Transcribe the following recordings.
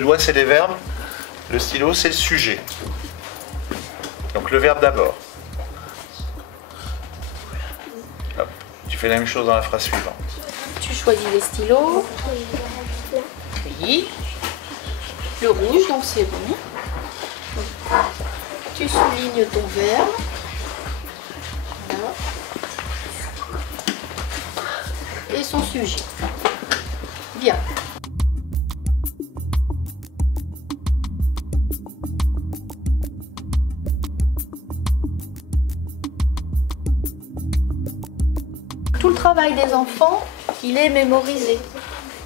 doigt c'est les verbes, le stylo c'est le sujet. Donc le verbe d'abord. Tu fais la même chose dans la phrase suivante. Tu choisis les stylos. Oui. Le rouge, donc c'est bon. Tu soulignes ton verbe. Voilà. Et son sujet. Bien. Tout le travail des enfants, il est mémorisé.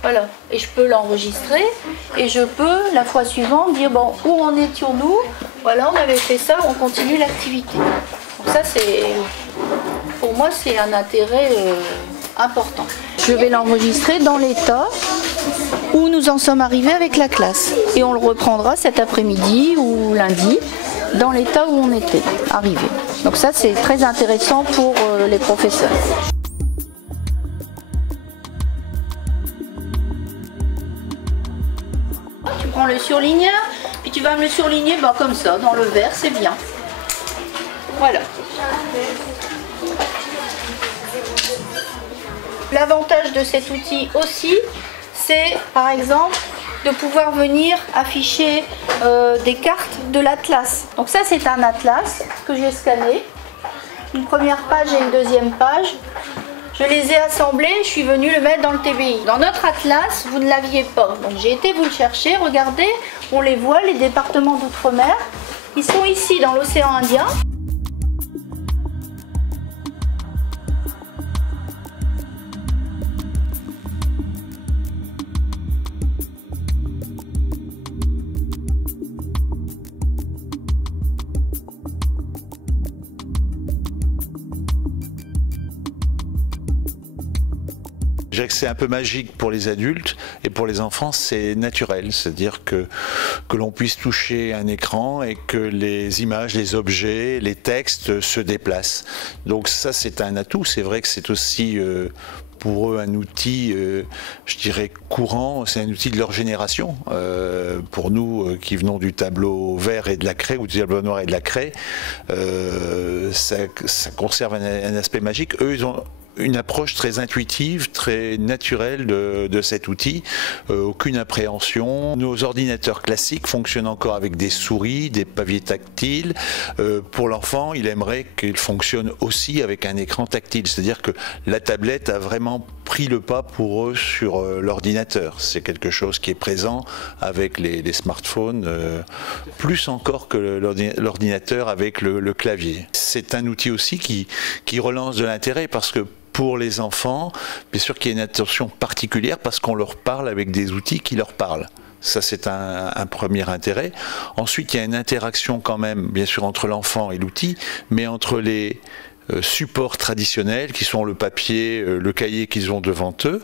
Voilà. Et je peux l'enregistrer et je peux, la fois suivante, dire bon, où en étions-nous? Voilà, on avait fait ça, on continue l'activité. Donc ça, c'est, pour moi, c'est un intérêt important. Je vais l'enregistrer dans l'état où nous en sommes arrivés avec la classe. Et on le reprendra cet après-midi ou lundi dans l'état où on était arrivé. Donc ça, c'est très intéressant pour les professeurs. Tu prends le surligneur, puis tu vas me le surligner comme ça, dans le vert, c'est bien. Voilà. L'avantage de cet outil aussi, c'est par exemple de pouvoir venir afficher des cartes de l'atlas. Donc ça, c'est un atlas que j'ai scanné. Une première page et une deuxième page. Je les ai assemblés, je suis venue le mettre dans le TBI. Dans notre atlas, vous ne l'aviez pas. Donc j'ai été vous le chercher, regardez, on les voit, les départements d'outre-mer. Ils sont ici dans l'océan Indien. Je dirais que c'est un peu magique pour les adultes et pour les enfants, c'est naturel. C'est-à-dire que l'on puisse toucher un écran et que les images, les objets, les textes se déplacent. Donc ça, c'est un atout. C'est vrai que c'est aussi pour eux un outil, je dirais, courant. C'est un outil de leur génération. Pour nous qui venons du tableau vert et de la craie, ou du tableau noir et de la craie, ça conserve un aspect magique. Eux, ils ont une approche très intuitive, très naturelle de cet outil, aucune appréhension. Nos ordinateurs classiques fonctionnent encore avec des souris, des papiers tactiles. Pour l'enfant, il aimerait qu'il fonctionne aussi avec un écran tactile, c'est-à-dire que la tablette a vraiment pris le pas pour eux sur l'ordinateur. C'est quelque chose qui est présent avec les smartphones, plus encore que l'ordinateur avec le clavier. C'est un outil aussi qui relance de l'intérêt parce que pour les enfants, bien sûr qu'il y a une attention particulière parce qu'on leur parle avec des outils qui leur parlent. Ça, c'est un premier intérêt. Ensuite, il y a une interaction quand même, bien sûr, entre l'enfant et l'outil, mais entre les supports traditionnels qui sont le papier, le cahier qu'ils ont devant eux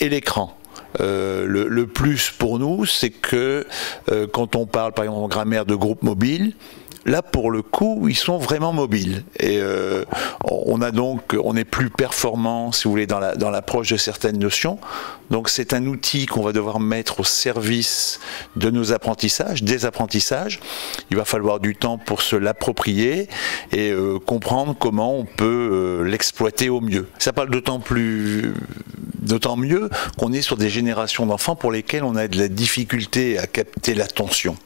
et l'écran. Le plus pour nous, c'est que quand on parle par exemple en grammaire de groupe mobile, là, pour le coup, ils sont vraiment mobiles. Et on est plus performant, si vous voulez, dans l'approche de certaines notions. Donc, c'est un outil qu'on va devoir mettre au service de nos apprentissages, des apprentissages. Il va falloir du temps pour se l'approprier et comprendre comment on peut l'exploiter au mieux. Ça parle d'autant mieux qu'on est sur des générations d'enfants pour lesquels on a de la difficulté à capter l'attention.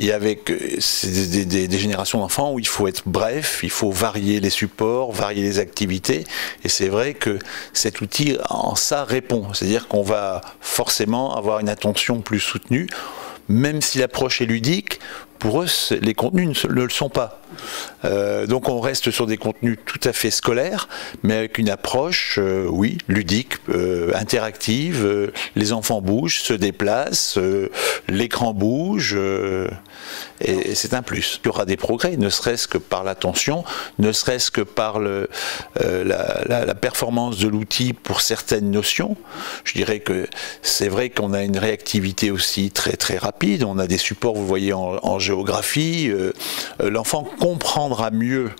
Et avec des générations d'enfants où il faut être bref, il faut varier les supports, varier les activités. Et c'est vrai que cet outil en ça répond. C'est-à-dire qu'on va forcément avoir une attention plus soutenue, même si l'approche est ludique. Pour eux, les contenus ne le sont pas. Donc on reste sur des contenus tout à fait scolaires, mais avec une approche, oui, ludique, interactive. Les enfants bougent, se déplacent, l'écran bouge, et c'est un plus. Il y aura des progrès, ne serait-ce que par l'attention, ne serait-ce que par la performance de l'outil pour certaines notions. Je dirais que c'est vrai qu'on a une réactivité aussi très très rapide. On a des supports, vous voyez, en géographie. L'enfant comprendra mieux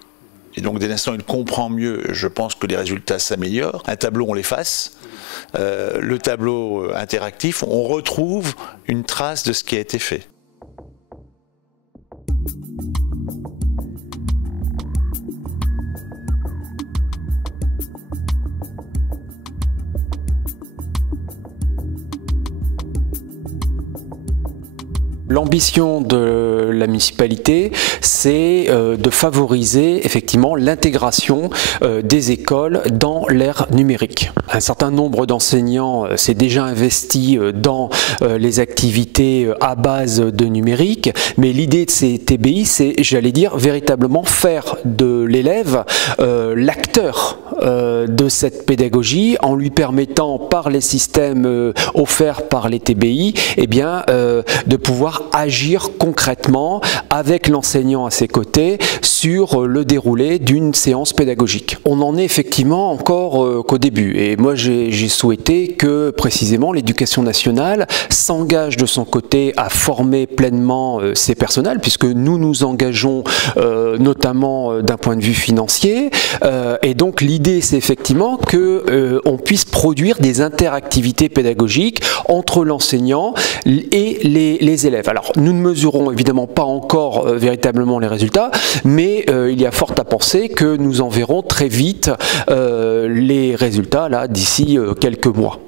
Et donc dès l'instant où il comprend mieux, je pense que les résultats s'améliorent. Un tableau, on l'efface. Le tableau interactif, on retrouve une trace de ce qui a été fait. L'ambition de la municipalité, c'est de favoriser effectivement l'intégration des écoles dans l'ère numérique. Un certain nombre d'enseignants s'est déjà investi dans les activités à base de numérique, mais l'idée de ces TBI, c'est, j'allais dire, véritablement faire de l'élève l'acteur de cette pédagogie en lui permettant, par les systèmes offerts par les TBI, eh bien, de pouvoir agir concrètement avec l'enseignant à ses côtés sur le déroulé d'une séance pédagogique. On en est effectivement encore qu'au début et moi j'ai souhaité que précisément l'éducation nationale s'engage de son côté à former pleinement ses personnels puisque nous nous engageons notamment d'un point de vue financier et donc l'idée c'est effectivement que on puisse produire des interactivités pédagogiques entre l'enseignant et les élèves. Alors, nous ne mesurons évidemment pas encore véritablement les résultats, mais il y a fort à penser que nous en verrons très vite les résultats là d'ici quelques mois.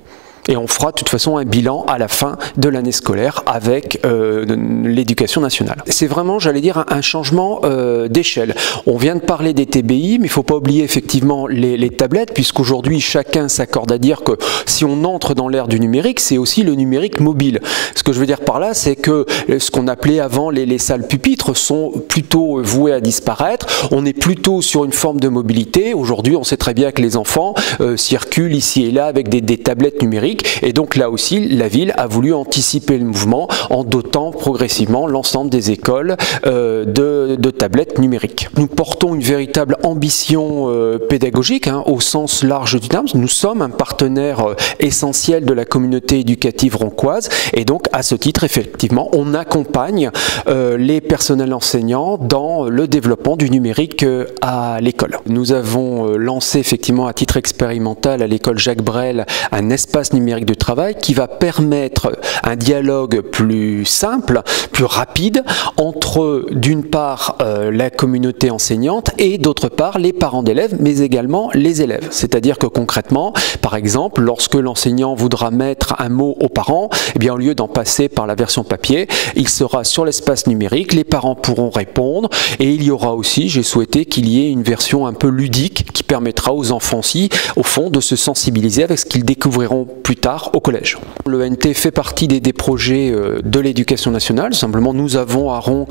Et on fera de toute façon un bilan à la fin de l'année scolaire avec l'éducation nationale. C'est vraiment, j'allais dire, un changement d'échelle. On vient de parler des TBI, mais il ne faut pas oublier effectivement les tablettes, puisqu'aujourd'hui chacun s'accorde à dire que si on entre dans l'ère du numérique, c'est aussi le numérique mobile. Ce que je veux dire par là, c'est que ce qu'on appelait avant les salles pupitres sont plutôt vouées à disparaître. On est plutôt sur une forme de mobilité. Aujourd'hui, on sait très bien que les enfants circulent ici et là avec des tablettes numériques. Et donc là aussi, la ville a voulu anticiper le mouvement en dotant progressivement l'ensemble des écoles de tablettes numériques. Nous portons une véritable ambition pédagogique au sens large du terme. Nous sommes un partenaire essentiel de la communauté éducative roncoise et donc à ce titre, effectivement, on accompagne les personnels enseignants dans le développement du numérique à l'école. Nous avons lancé effectivement à titre expérimental à l'école Jacques Brel un espace numérique de travail qui va permettre un dialogue plus simple, plus rapide entre d'une part la communauté enseignante et d'autre part les parents d'élèves mais également les élèves. C'est-à-dire que concrètement, par exemple, lorsque l'enseignant voudra mettre un mot aux parents, eh bien, au lieu d'en passer par la version papier, il sera sur l'espace numérique, les parents pourront répondre et il y aura aussi, j'ai souhaité qu'il y ait une version un peu ludique qui permettra aux enfants aussi, au fond, de se sensibiliser avec ce qu'ils découvriront plus tard au collège. Le NT fait partie des projets de l'éducation nationale. Simplement, nous avons à Ronc,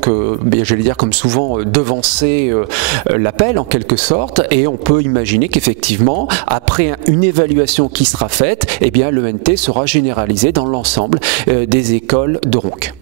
j'allais dire comme souvent, devancé l'appel en quelque sorte, et on peut imaginer qu'effectivement, après une évaluation qui sera faite, eh bien, le NT sera généralisé dans l'ensemble des écoles de Ronc.